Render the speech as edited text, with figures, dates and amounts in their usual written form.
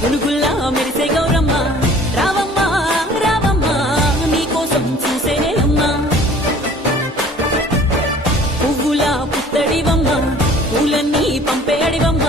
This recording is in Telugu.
పులుగుల్లా మెరిసే గౌరమ్మ రావమ్మా రావమ్మా నీకోసం చూసేనేలమ్మా పువ్వులా పుత్తడివమ్మ పూలన్నీ పంపే అడివమ్మ